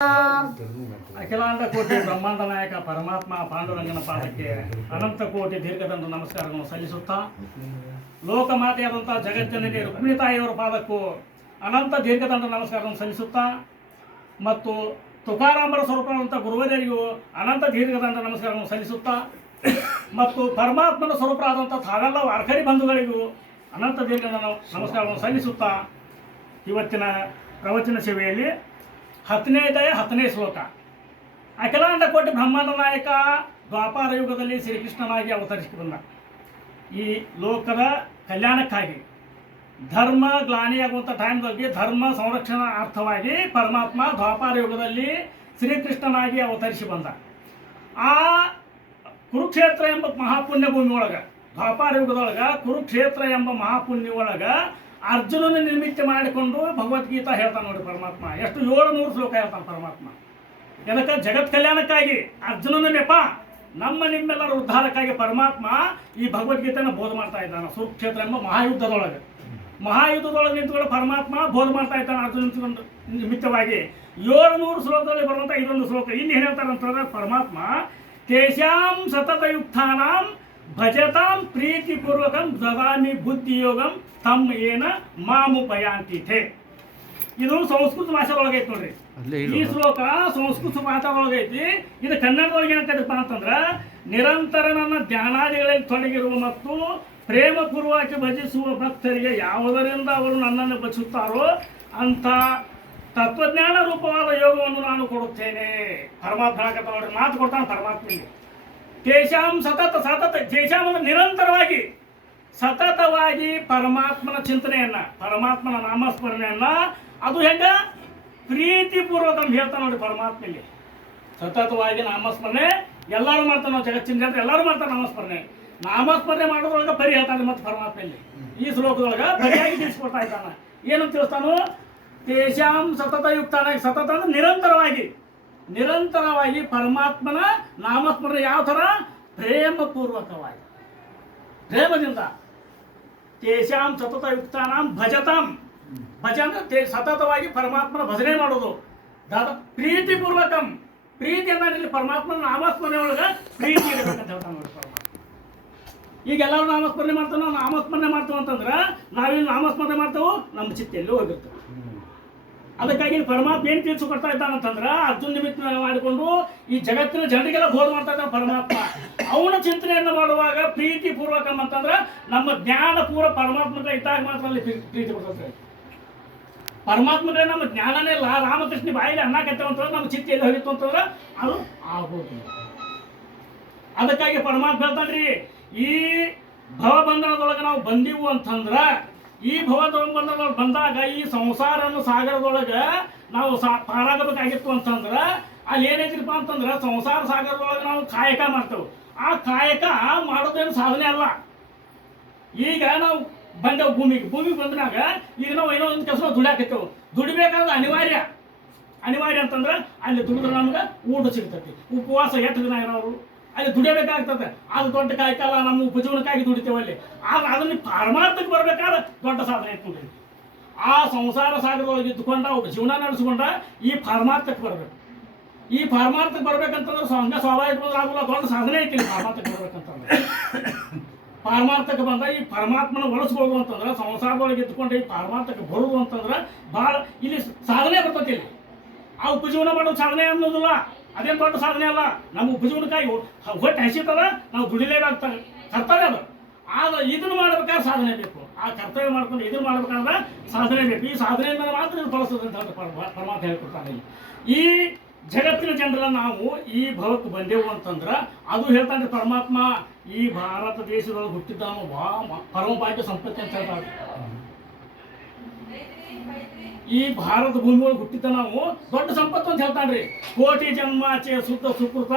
ಅಖಿಲಾಂಡ ಕೋಟಿ ಬ್ರಹ್ಮಾಂಡ ನಾಯಕ ಪರಮಾತ್ಮ ಪಾಂಡುರಂಗನ ಪಾದಕ್ಕೆ ಅನಂತ ಕೋಟಿ ದೀರ್ಘದಂಡ ನಮಸ್ಕಾರಗಳನ್ನು ಸಲ್ಲಿಸುತ್ತಾ, ಲೋಕಮಾತೆಯಾದಂಥ ಜಗಜ್ಜನನಿ ರುಕ್ಮಿಣಿ ತಾಯಿಯವರ ಪಾದಕ್ಕೂ ಅನಂತ ದೀರ್ಘದಂಡ ನಮಸ್ಕಾರವನ್ನು ಸಲ್ಲಿಸುತ್ತಾ, ಮತ್ತು ತುಕಾರಾಮರ ಸ್ವರೂಪವಾದಂಥ ಗುರುವರಿಗೂ ಅನಂತ ದೀರ್ಘದಂಡ ನಮಸ್ಕಾರವನ್ನು ಸಲ್ಲಿಸುತ್ತಾ, ಮತ್ತು ಪರಮಾತ್ಮನ ಸ್ವರೂಪರಾದಂಥ ತಾವೆಲ್ಲ ವಾರ್ಕರಿ ಬಂಧುಗಳಿಗೂ ಅನಂತ ದೀರ್ಘದಂಡ ನಮಸ್ಕಾರವನ್ನು ಸಲ್ಲಿಸುತ್ತಾ, ಇವತ್ತಿನ ಪ್ರವಚನ ಸೇವೆಯಲ್ಲಿ 10ನೇ ಅಧ್ಯಾಯ 10ನೇ ಶ್ಲೋಕ. ಅಖಿಲಾಂಡ ಕೋಟಿ ಬ್ರಹ್ಮಾಂಡ ನಾಯಕ ದ್ವಾಪಾರ ಯುಗದಲ್ಲಿ ಶ್ರೀಕೃಷ್ಣನಾಗಿ ಅವತರಿಸಿ ಬಂದ. ಈ ಲೋಕದ ಕಲ್ಯಾಣಕ್ಕಾಗಿ ಧರ್ಮ ಗ್ಲಾನಿಯಾಗುವಂಥ ಟೈಮ್ದಲ್ಲಿ ಧರ್ಮ ಸಂರಕ್ಷಣಾರ್ಥವಾಗಿ ಪರಮಾತ್ಮ ದ್ವಾಪಾರ ಯುಗದಲ್ಲಿ ಶ್ರೀಕೃಷ್ಣನಾಗಿ ಅವತರಿಸಿ ಬಂದ. ಆ ಕುರುಕ್ಷೇತ್ರ ಎಂಬ ಮಹಾಪುಣ್ಯ ಭೂಮಿ ಒಳಗೆ, ದ್ವಾಪಾರ ಯುಗದೊಳಗೆ ಕುರುಕ್ಷೇತ್ರ ಎಂಬ ಮಹಾಪುಣ್ಯ ಒಳಗೆ ಅರ್ಜುನನ ನಿಮಿತ್ತ ಮಾಡಿಕೊಂಡು ಭಗವದ್ಗೀತಾ ಹೇಳ್ತಾನೆ ನೋಡಿ ಪರಮಾತ್ಮ. ಎಷ್ಟು 700 ಶ್ಲೋಕ ಹೇಳ್ತಾನೆ ಪರಮಾತ್ಮ. ಇದಕ್ಕೆ ಜಗತ್ ಕಲ್ಯಾಣಕ್ಕಾಗಿ ಅರ್ಜುನನ ನೆಪ ನಮ್ಮ ನಿಮ್ಮೆಲ್ಲರ ಉದ್ಧಾರಕ್ಕಾಗಿ ಪರಮಾತ್ಮ ಈ ಭಗವದ್ಗೀತೆಯನ್ನು ಬೋಧ ಮಾಡ್ತಾ ಇದ್ದಾನೆ. ಕುರುಕ್ಷೇತ್ರ ಎಂಬ ಮಹಾಯುದ್ಧದೊಳಗೆ ನಿಂತುಕೊಂಡು ಪರಮಾತ್ಮ ಬೋಧ ಮಾಡ್ತಾ ಇದ್ದಾನೆ ಅರ್ಜುನ ನಿಮಿತ್ತವಾಗಿ. 700 ಶ್ಲೋಕದಲ್ಲಿ ಬರುವಂಥ ಇದೊಂದು ಶ್ಲೋಕ ಇಲ್ಲಿ ಏನು ಹೇಳ್ತಾರೆ ಅಂತಂದ್ರೆ ಪರಮಾತ್ಮ, ತೇಷಾಂ ಸತತಯುಕ್ತಾನಾಂ ಭಜತಾಂ ಪ್ರೀತಿಪೂರ್ವಕಂ ದದಾಮಿ ಬುದ್ಧಿಯೋಗಂ ತಮ್ ಏನ ಮಾಮುಪಯಾಂತಿಥೆ. ಇದು ಸಂಸ್ಕೃತ ಭಾಷೆದೊಳಗೈತಿ ನೋಡ್ರಿ. ಈ ಶ್ಲೋಕ ಸಂಸ್ಕೃತ ಭಾಷೆದೊಳಗೈತಿ. ಇದು ಕನ್ನಡದೊಳಗೆ ಏನಂತಪ್ಪ ಅಂತಂದ್ರೆ, ನಿರಂತರ ನನ್ನ ಧ್ಯಾನಾದಿಗಳಲ್ಲಿ ತೊಡಗಿರುವ ಮತ್ತು ಪ್ರೇಮಪೂರ್ವಕ ಭಜಿಸುವ ಭಕ್ತರಿಗೆ ಯಾವುದರಿಂದ ಅವರು ನನ್ನನ್ನು ಭಜಿಸುತ್ತಾರೋ ಅಂಥ ತತ್ವಜ್ಞಾನ ರೂಪವಾದ ಯೋಗವನ್ನು ನಾನು ಕೊಡುತ್ತೇನೆ. ಪರಮಾತ್ಮ ನೋಡ್ರಿ, ಮಾತು ಕೊಡ್ತಾನೆ ಪರಮಾತ್ಮನಿಗೆ. ತೇಷಾಂ ಸತತ ತೇಷಾಂ ನಿರಂತರವಾಗಿ ಸತತವಾಗಿ ಪರಮಾತ್ಮನ ಚಿಂತನೆಯನ್ನ, ಪರಮಾತ್ಮನ ನಾಮಸ್ಮರಣೆಯನ್ನ, ಅದು ಹೆಂಗ ಪ್ರೀತಿಪೂರ್ವಕ ಅಂತ ಹೇಳ್ತಾನೆ ನೋಡಿ ಪರಮಾತ್ಮಲ್ಲಿ. ಸತತವಾಗಿ ನಾಮಸ್ಮರಣೆ ಎಲ್ಲರೂ ಮಾಡ್ತಾನೆ. ನಾವು ಜಗತ್ತಿನ ಜನರು ಎಲ್ಲರೂ ಮಾಡ್ತಾರೆ ನಾಮಸ್ಮರಣೆ ಮಾಡೋದ್ರೊಳಗೆ ಬರಿ ಹೇಳ್ತಾನೆ. ಮತ್ತು ಪರಮಾತ್ಮಲ್ಲಿ ಈ ಶ್ಲೋಕದೊಳಗೆ ಬರಿಯಾಗಿ ತಿಳಿಸ್ಕೊಡ್ತಾ ಇದ್ದಾನೆ. ಏನಂತ ತಿಳಿಸ್ತಾನು? ತೇಷಾಂ ಸತತಯುಕ್ತಾನಾಗಿ, ಸತತ ಅಂದ್ರೆ ನಿರಂತರವಾಗಿ ಪರಮಾತ್ಮನ ನಾಮಸ್ಮರಣೆ ಯಾವ ಥರ? ಪ್ರೇಮಪೂರ್ವಕವಾಗಿ, ಪ್ರೇಮದಿಂದ. ತೇಷಾಂ ಸತತಯುಕ್ತಾನಾಂ ಭಜತಾಂ, ಭಜ ಅಂದ್ರೆ ಸತತವಾಗಿ ಪರಮಾತ್ಮನ ಭಜನೆ ಮಾಡೋದು. ಪ್ರೀತಿಪೂರ್ವಕಂ, ಪ್ರೀತಿ ಅಂದ್ರೆ ಪರಮಾತ್ಮನ ನಾಮಸ್ಮರಣೆ ಒಳಗೆ ಪ್ರೀತಿ ಇರಬೇಕಂತ ಹೇಳ್ತಾನೆ ನೋಡಿ ಪರಮಾತ್ಮ. ಈಗ ಎಲ್ಲರೂ ನಾಮಸ್ಮರಣೆ ಮಾಡ್ತಾವೆ, ನಾವು ನಾಮಸ್ಮರಣೆ ಮಾಡ್ತೇವೆ ಅಂತಂದ್ರೆ ನಾವೇನು ನಾಮಸ್ಮರಣೆ ಮಾಡ್ತೇವೆ, ನಮ್ಮ ಚಿತ್ತೆಯಲ್ಲಿ ಹೋಗಿರ್ತೇವೆ. ಅದಕ್ಕಾಗಿ ಪರಮಾತ್ಮ ಏನು ತಿಳಿಸಿಕೊಡ್ತಾ ಇದ್ದಾನಂತಂದ್ರೆ, ಅರ್ಜುನ ನಿಮಿತ್ತ ಮಾಡಿಕೊಂಡು ಈ ಜಗತ್ತಿನ ಜನರಿಗೆಲ್ಲ ಬೋಧ ಮಾಡ್ತಾ ಇದ್ದಾನೆ ಪರಮಾತ್ಮ. ಅವನ ಚಿಂತನೆಯನ್ನು ಮಾಡುವಾಗ ಪ್ರೀತಿ ಪೂರ್ವಕ ಅಂತಂದ್ರೆ ನಮ್ಮ ಜ್ಞಾನ ಪೂರ್ವ ಪರಮಾತ್ಮಕ ಇದ್ದಾಗ ಮಾತ್ರ ಅಲ್ಲಿ ಪ್ರೀತಿ ಕೊಡ್ತಾರೆ. ಪರಮಾತ್ಮಗೆ ನಮ್ಮ ಜ್ಞಾನನೇ ಇಲ್ಲ. ರಾಮಕೃಷ್ಣ ಬಾಯಿಲಿ ಅನ್ನಕತ್ತೇವೆ ಅಂತಂದ್ರೆ ನಮ್ಮ ಚಿತ್ತ ಎಲ್ಲಿ ಹೋಗಿತ್ತು ಅಂತಂದ್ರೆ ಅದು ಆಗೋದು. ಅದಕ್ಕಾಗಿ ಪರಮಾತ್ಮ ಹೇಳ್ತಾನ್ರಿ, ಈ ಭವಬಂಧನದೊಳಗೆ ನಾವು ಬಂದೀವು ಅಂತಂದ್ರೆ, ಈ ಭವಬಂಧನದೊಳಗೆ ಬಂದಾಗ ಈ ಸಂಸಾರ ಅನ್ನೋ ಸಾಗರದೊಳಗೆ ನಾವು ಪಾರಾಗಬೇಕಾಗಿತ್ತು ಅಂತಂದ್ರೆ ಅಲ್ಲಿ ಏನೈತಿರಪ್ಪ ಅಂತಂದ್ರೆ, ಸಂಸಾರ ಸಾಗರದೊಳಗೆ ನಾವು ಕಾಯಕ ಮಾಡ್ತೇವೆ. ಆ ಕಾಯಕ ಮಾಡೋದೇನು ಸಾಧನೆ ಅಲ್ಲ. ಈಗ ನಾವು ಬಂದೆವು ಭೂಮಿಗೆ ಬಂದಾಗ ಈಗ ನಾವು ಏನೋ ಒಂದು ಕೆಲಸ ದುಡಿಯಾಕತ್ತೇವೆ. ದುಡಿಬೇಕಾದ್ರೆ ಅನಿವಾರ್ಯ ಅಂತಂದ್ರೆ ಅಲ್ಲಿ ದುಡಿದ್ರೆ ನಮ್ಗೆ ಊಟ ಸಿಗ್ತೈತಿ. ಉಪವಾಸ ಎಷ್ಟು ದಿನ ಇರೋರು ಅಲ್ಲಿ ದುಡಿಯಬೇಕಾಗ್ತದೆ. ಅದು ದೊಡ್ಡ ಕಾಯಕಲ್ಲ, ನಮ್ಮ ಉಪಜೀವನಕ್ಕಾಗಿ ದುಡಿತೇವೆ ಅಲ್ಲಿ. ಆದ್ರೆ ಅದನ್ನು ಪರಮಾರ್ಥಕ್ಕೆ ಬರ್ಬೇಕಾದ್ರೆ ದೊಡ್ಡ ಸಾಧನೆ ಇಟ್ಕೊಂಡ್ರಿ. ಆ ಸಂಸಾರ ಸಾಗರದೊಳಗೆ ಇದ್ದುಕೊಂಡ ಜೀವನ ನಡೆಸ್ಕೊಂಡ ಈ ಪರಮಾರ್ಥಕ್ಕೆ ಬರಬೇಕು. ಈ ಪರಮಾರ್ಥಕ್ಕೆ ಬರ್ಬೇಕಂತಂದ್ರೆ ಹಂಗ ಸ್ವಾಭಾವಿಕ ಆಗೋಲ್ಲ, ದೊಡ್ಡ ಸಾಧನೆ ಐತಿ ಪರಮಾರ್ಥಕ್ಕೆ ಬರ್ಬೇಕಂತಂದ್ರೆ. ಪರಮಾರ್ಥಕ್ಕೆ ಬಂದ ಈ ಪರಮಾತ್ಮನ ಒಲಿಸ್ಬೋದು ಅಂತಂದ್ರೆ, ಸಂಸಾರದೊಳಗೆ ಇದ್ದುಕೊಂಡು ಈ ಪರಮಾರ್ಥಕ್ಕೆ ಬರೋದು ಅಂತಂದ್ರೆ ಭಾಳ ಇಲ್ಲಿ ಸಾಧನೆ ಬರ್ತೈತಿ. ಇಲ್ಲಿ ಆ ಉಪಜೀವನ ಮಾಡೋದು ಸಾಧನೆ ಅನ್ನೋದಿಲ್ಲ, ಅದೇನು ದೊಡ್ಡ ಸಾಧನೆ ಅಲ್ಲ. ನಮ್ಮ ಉಪಜೀವನಕ್ಕಾಗಿ ಹೊಟ್ಟೆ ಹಸಿತದ, ನಾವು ದುಡಿಲೇಬೇಕಾಗ್ತದೆ, ಕರ್ತವ್ಯ ಅದು. ಆದ್ರೆ ಇದನ್ನು ಮಾಡ್ಬೇಕಾದ್ರೆ ಸಾಧನೆ ಬೇಕು. ಆ ಕರ್ತವ್ಯ ಮಾಡ್ಕೊಂಡು ಇದನ್ನು ಮಾಡ್ಬೇಕಾದ್ರೆ ಸಾಧನೆ ಬೇಕು. ಈ ಸಾಧನೆಯಿಂದ ಮಾತ್ರ ಇದು ಬಳಸ್ತದೆ ಅಂತ ಪರಮಾತ್ಮ ಹೇಳ್ಕೊಡ್ತಾನೆ. ಈ ಜಗತ್ತಿನ ಜನರನ್ನ ನಾವು ಈ ಭವಕ್ಕೆ ಬಂದೆವು ಅಂತಂದ್ರೆ ಅದು ಹೇಳ್ತಾನೆ ಪರಮಾತ್ಮ. ಈ ಭಾರತ ದೇಶದೊಳಗೆ ಹುಟ್ಟಿದ್ದಾನು ಪರಮ ಭಾಗ್ಯ ಸಂಪತ್ತಿ ಅಂತ ಹೇಳ್ತಾರೆ. ಈ ಭಾರತ ಭೂಮಿ ಒಳಗೆ ಹುಟ್ಟಿದ್ದ ನಾವು ದೊಡ್ಡ ಸಂಪತ್ತು ಅಂತ ಹೇಳ್ತಾನ್ರಿ. ಕೋಟಿ ಜನ್ಮಾಚೆ ಸುತ್ತ ಸುಕೃತ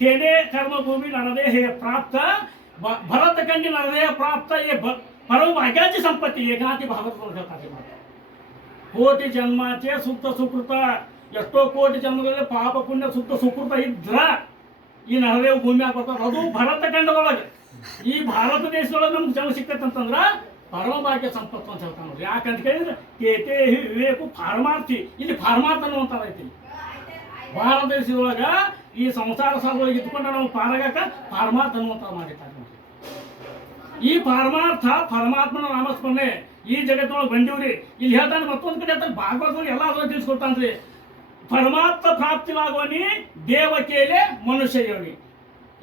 ತೇನೇ ಕರ್ಮ ಭೂಮಿ ನರದೇಹ ಪ್ರಾಪ್ತ ಭರತ ಕಂಡಿ ನರದೇಹ ಪ್ರಾಪ್ತ ಪರಮ ಭಾಗ್ಯಾಚಿ ಸಂಪತ್ತಿ ಏಕಾಂತಿ ಭಾರತದೊಳಗೆ ಹೇಳ್ತಾರೆ. ಕೋಟಿ ಜನ್ಮಾಚೆ ಸುತ್ತ ಸುಕೃತ, ಎಷ್ಟೋ ಕೋಟಿ ಜನ್ಮಗಳಲ್ಲಿ ಪಾಪ ಪುಣ್ಯ ಸುತ್ತ ಸುಕೃತ ಇದ್ರ ಈ ನರದೇವ ಭೂಮಿಯಾಗ ಬರ್ತಾರೆ. ಅದು ಭರತ ಖಂಡದೊಳಗೆ, ಈ ಭಾರತ ದೇಶದೊಳಗೆ ನಮ್ಗೆ ಜನ್ಮ ಸಿಕ್ತಂತಂದ್ರೆ ಪರಮಭಾಗ್ಯ ಸಂಪತ್ತು ಅಂತ ಹೇಳ್ತಾನೆ. ಯಾಕಂತ ಕೇಳಿದ್ರೆ ಕೇತೆ ವಿವೇಕು ಪಾರಮಾರ್ಥಿ, ಇಲ್ಲಿ ಪಾರಮಾರ್ಥ ಅನ್ನುವಂಥದ್ದು ಐತಿ. ಭಾರತ ದೇಶದೊಳಗ ಈ ಸಂಸಾರ ಸಾಲೊಳಗೆ ಇದ್ಕೊಂಡು ನಾವು ಪಾರಾಗಕ ಪರಮಾರ್ಥ ಅನ್ನುವಂಥ ಮಾಡಿದ್ದಾರೆ. ಈ ಪರಮಾರ್ಥ ಪರಮಾತ್ಮನ ನಾಮಸ್ಮರಣೆ ಈ ಜಗತ್ತಿನೊಳಗೆ ಬಂದಿವ್ರಿ. ಇಲ್ಲಿ ಹೇಳ್ತಾನೆ ಮತ್ತೊಂದು ಕಡೆ ಹೇಳ್ತಾನೆ ಭಾಗವತದಲ್ಲಿ ಎಲ್ಲ ಅದನ್ನು ತಿಳಿಸ್ಕೊಡ್ತಾನ್ರಿ. ಪರಮಾರ್ಥ ಪ್ರಾಪ್ತಿವಾಗುವನಿ ದೇವಕೇಲೆ ಮನುಷ್ಯ ಯೋನಿ,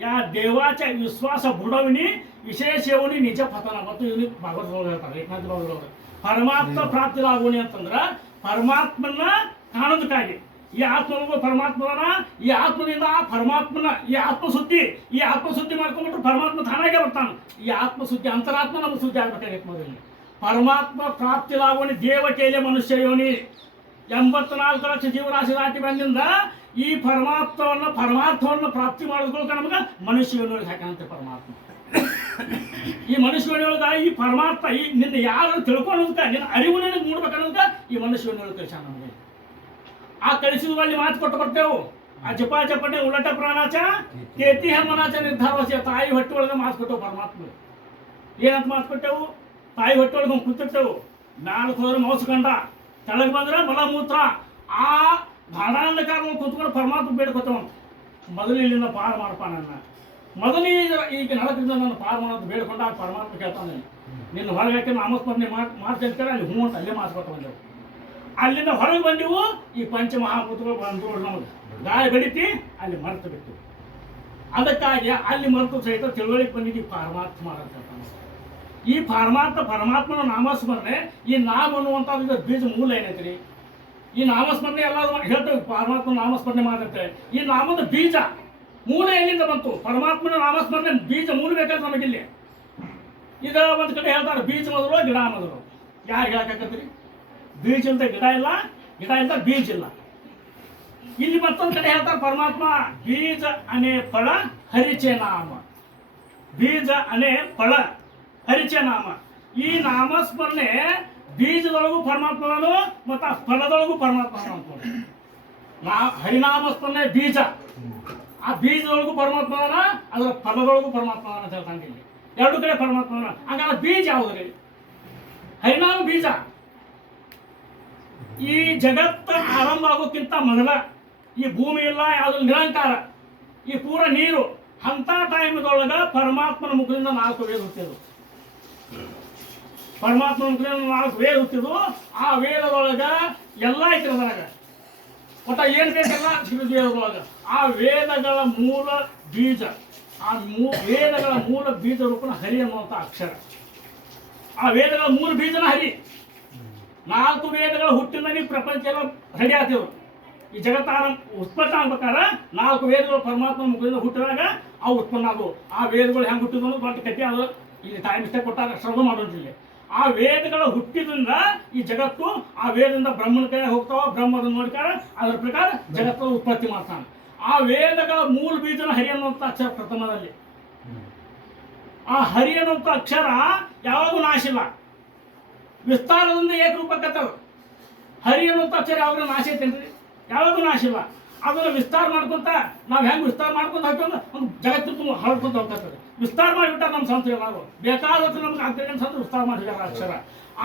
ಯಾ ದೇವಾಚ ವಿಶ್ವಾಸ ಬುಡವಿನಿ ವಿಶೇಷ ಯೋನಿ ನಿಜ ಪತನ. ಮತ್ತು ಇವನಿ ಭಾಗವತದೊಳಗೆ ಹೇಳ್ತಾರೆ ಏಕನಾಥ ಭಾಗವತದೊಳಗೆ ಪರಮಾತ್ಮ ಪ್ರಾಪ್ತಿವಾಗುವನಿ ಅಂತಂದ್ರೆ ಪರಮಾತ್ಮನ ಕಾಣೋದಕ್ಕಾಗಿ ಈ ಆತ್ಮನಿಗೂ ಪರಮಾತ್ಮನ ಈ ಆತ್ಮನಿಂದ ಪರಮಾತ್ಮನ ಈ ಆತ್ಮಶುದ್ಧಿ ಮಾಡ್ಕೊಂಡ್ಬಿಟ್ರೆ ಪರಮಾತ್ಮ ತಾನಾಗೆ ಬರ್ತಾನೆ. ಈ ಆತ್ಮಶುದ್ಧಿ ಅಂತರಾತ್ಮ ನಮ್ಗೆ ಶುದ್ಧಿ ಆಗ್ಬೇಕಾಗಿತ್ತು. ಮೊದಲು ಪರಮಾತ್ಮ ಪ್ರಾಪ್ತಿಲಾಗುವನಿ ದೇವಕೇಲೆ ಮನುಷ್ಯ ಯೋನಿ 84 ಲಕ್ಷ ಜೀವರಾಶಿ ದಾಟಿ ಬಂದಿಂದ ಈ ಪರಮಾರ್ಥವನ್ನು ಪ್ರಾಪ್ತಿ ಮಾಡೋದ್ಕೊಳಕ ನಮ್ಗೆ ಮನುಷ್ಯ ಯೋನಿಯೊಳಗೆ ಹಾಕಂತೆ ಪರಮಾತ್ಮ. ಈ ಮನುಷ್ಯ ಯೋನಿಯೊಳಗ ಈ ಪರಮಾತ್ಮ ಈ ನಿನ್ನ ಯಾರು ತಿಳ್ಕೊಳ್ಳೋದಕ್ಕ ನಿನ್ನ ಅರಿವು ನಿನಗೆ ಮೂಡ್ಬೇಕನ್ನೋದಕ್ಕ ಈ ಮನುಷ್ಯ ಯೋನಿಯೊಳಗೆ ಕಳಿಸ ನಮಗೆ. ಆ ಕಳಿಸಿದ ಅಲ್ಲಿ ಮಾತು ಕೊಟ್ಟು ಬರ್ತೇವೆ. ಆ ಜಪಟೆ ಉಲಟ ಪ್ರಾಣಾಚ ತೇತಿ ಮನಾಚ ನಿರ್ಧಾರವಾಸಿ ತಾಯಿ ಹೊಟ್ಟೆ ಒಳಗೆ ಮಾತು ಕೊಟ್ಟೆವು ಪರಮಾತ್ಮ. ಏನಂತ ಮಾತು ಕೊಟ್ಟೆವು? ತಾಯಿ ಹೊಟ್ಟೆ ಒಳಗೆ ಕೂತಿರ್ತೇವು. 4 ಹೋದ್ರೆ ಮೌಸ್ಕಂಡ ಕೆಳಗೆ ಬಂದ್ರೆ ಮಲಮೂತ್ರ ಆ ಭಾಡಾಂಧಕಾರ ಕೂತ್ಕೊಂಡು ಪರಮಾತ್ಮ ಬೇಡ್ಕೊತೇವ. ಮೊದಲು ಇಲ್ಲಿಂದ ಪಾರು ಮಾಡಪ್ಪ ನನ್ನ, ಮೊದಲು ಈಗ ನರಕದಿಂದ ನಾನು ಪಾರು ಮಾಡೋದು ಬೇಡ್ಕೊಂಡ ಪರಮಾತ್ಮ ಕೇಳ್ತಾನೆ. ನಿನ್ನ ಹೊರಗೆ ಹಾಕಿ ನಾಮಸ್ಮರಣೆ ಮಾಡ್ತೇನೆ ಅಲ್ಲಿ ಹ್ಞೂ ಅಂತ ಅಲ್ಲೇ ಮಾತು ಬಂದೆವು. ಅಲ್ಲಿಂದ ಹೊರಗೆ ಬಂದೆವು. ಈ ಪಂಚಮಹಾಭೂತಗಳು ಬಂದು ನಮಗೆ ಗಾಯ ಬಡಿತಿ ಅಲ್ಲಿ ಮರೆತು ಬಿಟ್ಟು, ಅದಕ್ಕಾಗಿ ಅಲ್ಲಿ ಮರೆತು ಸಹಿತ ತಿಳುವಳಿಕೆ ಬಂದಿದ್ದೀವಿ ಪರಮಾತ್ಮ ಮಾಡಂತ. ಈ ಪರಮಾತ್ಮನ ನಾಮಸ್ಮರಣೆ ಈ ನಾಮ ಅನ್ನುವಂಥದ್ದು ಬೀಜ ಮೂಲ ಏನೈತ್ರಿ. ಈ ನಾಮಸ್ಮರಣೆ ಎಲ್ಲರೂ ಹೇಳ್ತೇವೆ ಪರಮಾತ್ಮನ ನಾಮಸ್ಮರಣೆ ಮಾಡಂತೆ. ಈ ನಾಮದ ಬೀಜ ಮೂಲ ಎಲ್ಲಿಂದ ಬಂತು? ಪರಮಾತ್ಮನ ನಾಮಸ್ಮರಣೆ ಬೀಜ ಮೂಲ ಬೇಕಾದ್ರೆ ನಮಗಿಲ್ಲಿ. ಈಗ ಒಂದು ಕಡೆ ಹೇಳ್ತಾರೆ ಬೀಜ ಮೊದಲು ಗಿಡ ಮೊದಲು. ಯಾರು ಹೇಳಕ್ಕಾಗತ್ರಿ? ಬೀಜ ಅಂತ ಗಿಡ ಇಲ್ಲ, ಗಿಡ ಅಂತ ಬೀಜ ಇಲ್ಲ. ಇಲ್ಲಿ ಮತ್ತೊಂದು ಕಡೆ ಹೇಳ್ತಾರೆ ಪರಮಾತ್ಮ ಬೀಜ ಅನೇ ಫಳ ಹರಿಚೆ ನಾಮ, ಬೀಜ ಅನೇ ಫಳ ಹರಿಚೆ ನಾಮ. ಈ ನಾಮಸ್ಮರಣೆ ಬೀಜದೊಳಗೂ ಪರಮಾತ್ಮನು ಮತ್ತು ಆ ಫಲದೊಳಗೂ ಪರಮಾತ್ಮ ಹರಿನಾಮಸ್ಮರಣೆ ಬೀಜ, ಆ ಬೀಜದೊಳಗೂ ಪರಮಾತ್ಮನ ಅದರ ಫಲದೊಳಗೂ ಪರಮಾತ್ಮ ಅಂತ ಹೇಳ್ತಾನೆ. ಇಲ್ಲಿ 2 ಕಡೆ ಪರಮಾತ್ಮನ. ಹಂಗಾದ್ರೆ ಬೀಜ ಯಾವುದ್ರಿ? ಹರಿನಾಮ ಬೀಜ. ಈ ಜಗತ್ತು ಆರಂಭ ಆಗೋಕ್ಕಿಂತ ಮೊದಲ ಈ ಭೂಮಿ ಇಲ್ಲ, ಯಾವುದು ನಿರಂಕಾರ, ಈ ಪೂರ ನೀರು ಅಂತ ಟೈಮ್ದೊಳಗ ಪರಮಾತ್ಮನ ಮುಖದಿಂದ 4 ವೇದ ಹುಟ್ಟಿದ್ರು. ಪರಮಾತ್ಮನ ಮುಖದಿಂದ 4 ವೇದ ಹುಟ್ಟಿದ್ರು. ಆ ವೇದದೊಳಗ ಎಲ್ಲ ಐತಿ ಅದ್ರಾಗ. ಒಟ್ಟ ಏನು ಬೇಕಲ್ಲ ವೇದದೊಳಗ. ಆ ವೇದಗಳ ಮೂಲ ಬೀಜ, ಆ ವೇದಗಳ ಮೂಲ ಬೀಜ ರೂಪನ ಹರಿ ಅನ್ನುವಂಥ ಅಕ್ಷರ. ಆ ವೇದಗಳ ಮೂಲ ಬೀಜನ ಹರಿ. 4 ವೇದಗಳ ಹುಟ್ಟಿನಲ್ಲಿ ಪ್ರಪಂಚ ಎಲ್ಲ ರೆಡಿ ಆಗ್ತಿದ್ರು. ಈ ಜಗತ್ತ ಉತ್ಪನ್ನ ಆಗ್ಬೇಕಾದ್ರೆ 4 ವೇದಗಳು ಪರಮಾತ್ಮ ಮುಖದಿಂದ ಹುಟ್ಟಿದಾಗ ಅವು ಉತ್ಪನ್ನ ಆದವು. ಆ ವೇದಗಳು ಹೆಂಗೆ ಹುಟ್ಟಿದ್ರು ಅನ್ನೋದು ದೊಡ್ಡ ಕಥೆ. ಅದು ಇಲ್ಲಿ ಟೈಮ್ ಇಷ್ಟೇ ಕೊಟ್ಟಾಗ ಶ್ರಮ ಮಾಡೋದಿಲ್ಲ. ಆ ವೇದಗಳ ಹುಟ್ಟಿದ್ರಿಂದ ಈ ಜಗತ್ತು ಆ ವೇದದಿಂದ ಬ್ರಹ್ಮನ ಕೈ ಹೋಗ್ತಾವ. ಬ್ರಹ್ಮದ ನೋಡ್ತಾರೆ, ಅದರ ಪ್ರಕಾರ ಜಗತ್ತು ಉತ್ಪತ್ತಿ ಮಾಡ್ತಾನೆ. ಆ ವೇದಗಳ ಮೂಲ ಬೀಜನ ಹರಿ ಅನ್ನುವಂಥ ಅಕ್ಷರ ಪ್ರಥಮದಲ್ಲಿ. ಆ ಹರಿ ಅನ್ನುವಂಥ ಅಕ್ಷರ ಯಾವಾಗೂ ನಾಶ ಇಲ್ಲ, ವಿಸ್ತಾರದಿಂದ ಏಕರೂಪಕ್ಕತ್ತವ. ಹರಿ ಅನ್ನುವಂಥ ಅಕ್ಷರ ಯಾವಾಗಲೂ ನಾಶ ಐತೇನ್ರಿ? ಯಾವಾಗೂ ನಾಶ ಇಲ್ಲ. ಅದನ್ನು ವಿಸ್ತಾರ ಮಾಡ್ಕೊಂತ ನಾವು ಹೆಂಗೆ ವಿಸ್ತಾರ ಮಾಡ್ಕೊಂಡು ಹಾಕೊಂಡ್ರೆ ಒಂದು ಜಗತ್ತು ಹರಡ್ಕೊಂತ ಹೋಗ್ತದೆ. ವಿಸ್ತಾರ ಮಾಡಿಬಿಟ್ಟಾರೆ ನಮ್ಮ ಸಂತ ಎಲ್ಲರೂ. ಬೇಕಾದಷ್ಟು ನಮ್ಗೆ ಆಗ್ತದೆ ಅಂತ ವಿಸ್ತಾರ ಮಾಡಿದ್ದಾರೆ ಅಕ್ಷರ.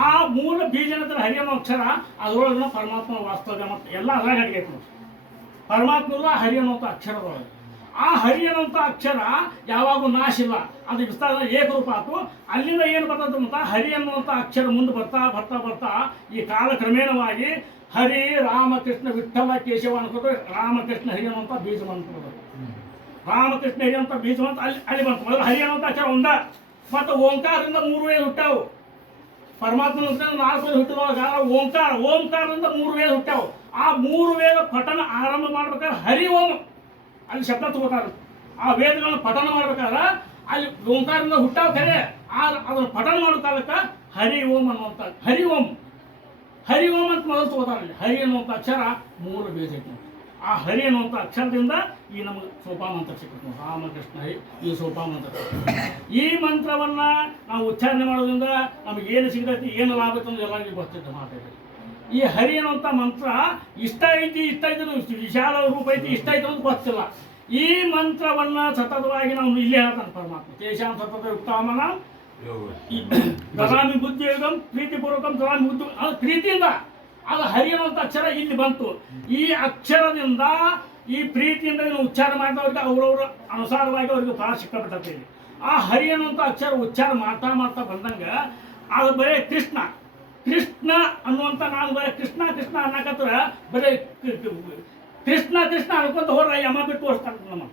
ಆ ಮೂಲ ಬೀಜನದ ಹರಿ ಅನ್ನೋ ಅಕ್ಷರ ಅದರೊಳಗಿನ ಪರಮಾತ್ಮ ವಾಸ್ತವ್ಯ ಮತ್ತು ಎಲ್ಲ ಅದ್ರಾಗ ಅಡಿಗೆ ಪರಮಾತ್ಮಲ್ಲ ಹರಿ ಅನ್ನುವಂಥ ಅಕ್ಷರದೊಳಗೆ. ಆ ಹರಿ ಅನ್ನುವಂಥ ಅಕ್ಷರ ಯಾವಾಗೂ ನಾಶ ಇಲ್ಲ, ಅದು ವಿಸ್ತಾರ ಏಕರೂಪ ಆಯ್ತು. ಅಲ್ಲಿಂದ ಏನು ಬರ್ತದೆ ಅಂತ ಹರಿ ಅನ್ನುವಂಥ ಅಕ್ಷರ ಮುಂದೆ ಬರ್ತಾ ಬರ್ತಾ ಬರ್ತಾ ಈ ಕಾಲಕ್ರಮೇಣವಾಗಿ ಹರಿ ರಾಮಕೃಷ್ಣ ವಿಠಲ ಕೇಶವ ಅನ್ಕೋತ ರಾಮಕೃಷ್ಣ ಹರಿ ಅನ್ನುವಂಥ ಬೀಜ ಬಂತು. ರಾಮಕೃಷ್ಣ ಹರಿ ಅಂತ ಬೀಜ ಬಂತ ಅಲ್ಲಿ ಬಂತು. ಮೊದಲು ಹರಿ ಅನ್ನುವಂಥ ಅಕ್ಷರ ಒಂದ. ಮತ್ತು ಓಂಕಾರದಿಂದ 3 ವೇದ ಹುಟ್ಟಾವು. ಪರಮಾತ್ಮನ 4 ವೇದ ಹುಟ್ಟಿದವಾಗ ಓಂಕಾರದಿಂದ 3 ವೇದ ಹುಟ್ಟಾವು. ಆ 3 ವೇದ ಪಠನ ಆರಂಭ ಮಾಡ್ಬೇಕಾದ್ರೆ ಹರಿ ಓಂ ಅಲ್ಲಿ ಶಬ್ದ ತಗೋತಾರೆ. ಆ ವೇದಗಳನ್ನ ಪಠನ ಮಾಡ್ಬೇಕಾದ್ರೆ ಅಲ್ಲಿ ಓಂಕಾರದಿಂದ ಹುಟ್ಟಾವ ಕರೆ ಅದನ್ನು ಪಠನ ಮಾಡೋ ಕಾಲಕ್ಕೆ ಹರಿ ಓಂ ಅನ್ನುವಂಥ ಹರಿ ಓಂ ಅಂತ ಮೊದಲು ತಗೋತಾರೆ. ಹರಿ ಅನ್ನುವಂಥ ಅಕ್ಷರ ಮೂಲ ಬೀಜ ಐತಿ. ಆ ಹರಿ ಅನ್ನುವಂಥ ಅಕ್ಷರದಿಂದ ಈ ನಮಗೆ ಸೋಪಾಮಂತ್ರ ಸಿಗುತ್ತೆ. ರಾಮಕೃಷ್ಣ ಹರಿ ಈ ಸೋಪಾಮಂತ್ರ. ಈ ಮಂತ್ರವನ್ನು ನಾವು ಉಚ್ಚಾರಣೆ ಮಾಡೋದ್ರಿಂದ ನಮಗೆ ಏನು ಸಿಗ್ತೈತಿ, ಏನು ಲಾಭ ಐತೆ ಅನ್ನೋದು ಎಲ್ಲರಿಗೂ ಗೊತ್ತಿತ್ತು ಮಾತಾಡಿ. ಈ ಹರಿ ಅನ್ನುವಂಥ ಮಂತ್ರ ಇಷ್ಟ ಐತಿ ವಿಶಾಲ ರೂಪ ಐತಿ, ಇಷ್ಟ ಐತಿ ಅಂತ ಗೊತ್ತಿಲ್ಲ. ಈ ಮಂತ್ರವನ್ನು ಸತತವಾಗಿ ನಾವು ಇಲ್ಲೇ ಹೇಳ್ತಾನೆ ಪರಮಾತ್ಮ. ತೇಷಾಂ ಸತತ ಯುಕ್ತಾಮನ ದದಾಮಿ ಬುದ್ಧಿಯೋಗಂ ಪ್ರೀತಿಪೂರ್ವಕಂ ದದಾಮಿ ಬುದ್ಧಿ. ಅದು ಪ್ರೀತಿಯಿಂದ ಅದು ಹರಿ ಅನ್ನುವಂಥ ಅಕ್ಷರ ಇಲ್ಲಿ ಬಂತು. ಈ ಅಕ್ಷರದಿಂದ ಈ ಪ್ರೀತಿಯಿಂದ ಇದನ್ನು ಉಚ್ಚಾರ ಮಾಡಿದವ್ರಿಗೆ ಅವರವರ ಅನುಸಾರವಾಗಿ ಅವ್ರಿಗೆ ಫಲ ಸಿಕ್ಕಬಿಟ್ಟೈತಿ. ಆ ಹರಿ ಅನ್ನುವಂಥ ಅಕ್ಷರ ಉಚ್ಚಾರ ಮಾಡ್ತಾ ಮಾಡ್ತಾ ಬಂದಂಗೆ ಅದು ಬರೀ ಕೃಷ್ಣ ಕೃಷ್ಣ ಅನ್ನುವಂಥ ನಾವು ಬರೀ ಕೃಷ್ಣ ಕೃಷ್ಣ ಅನ್ನಕತ್ರ ಬರೀ ಕೃಷ್ಣ ಕೃಷ್ಣ ಅನ್ಕೊಂತ ಹೋದ್ರೆ ಯಮ ಬಿಟ್ಟು ಓಡಿಸ್ತಾರೆ ನಮ್ಮ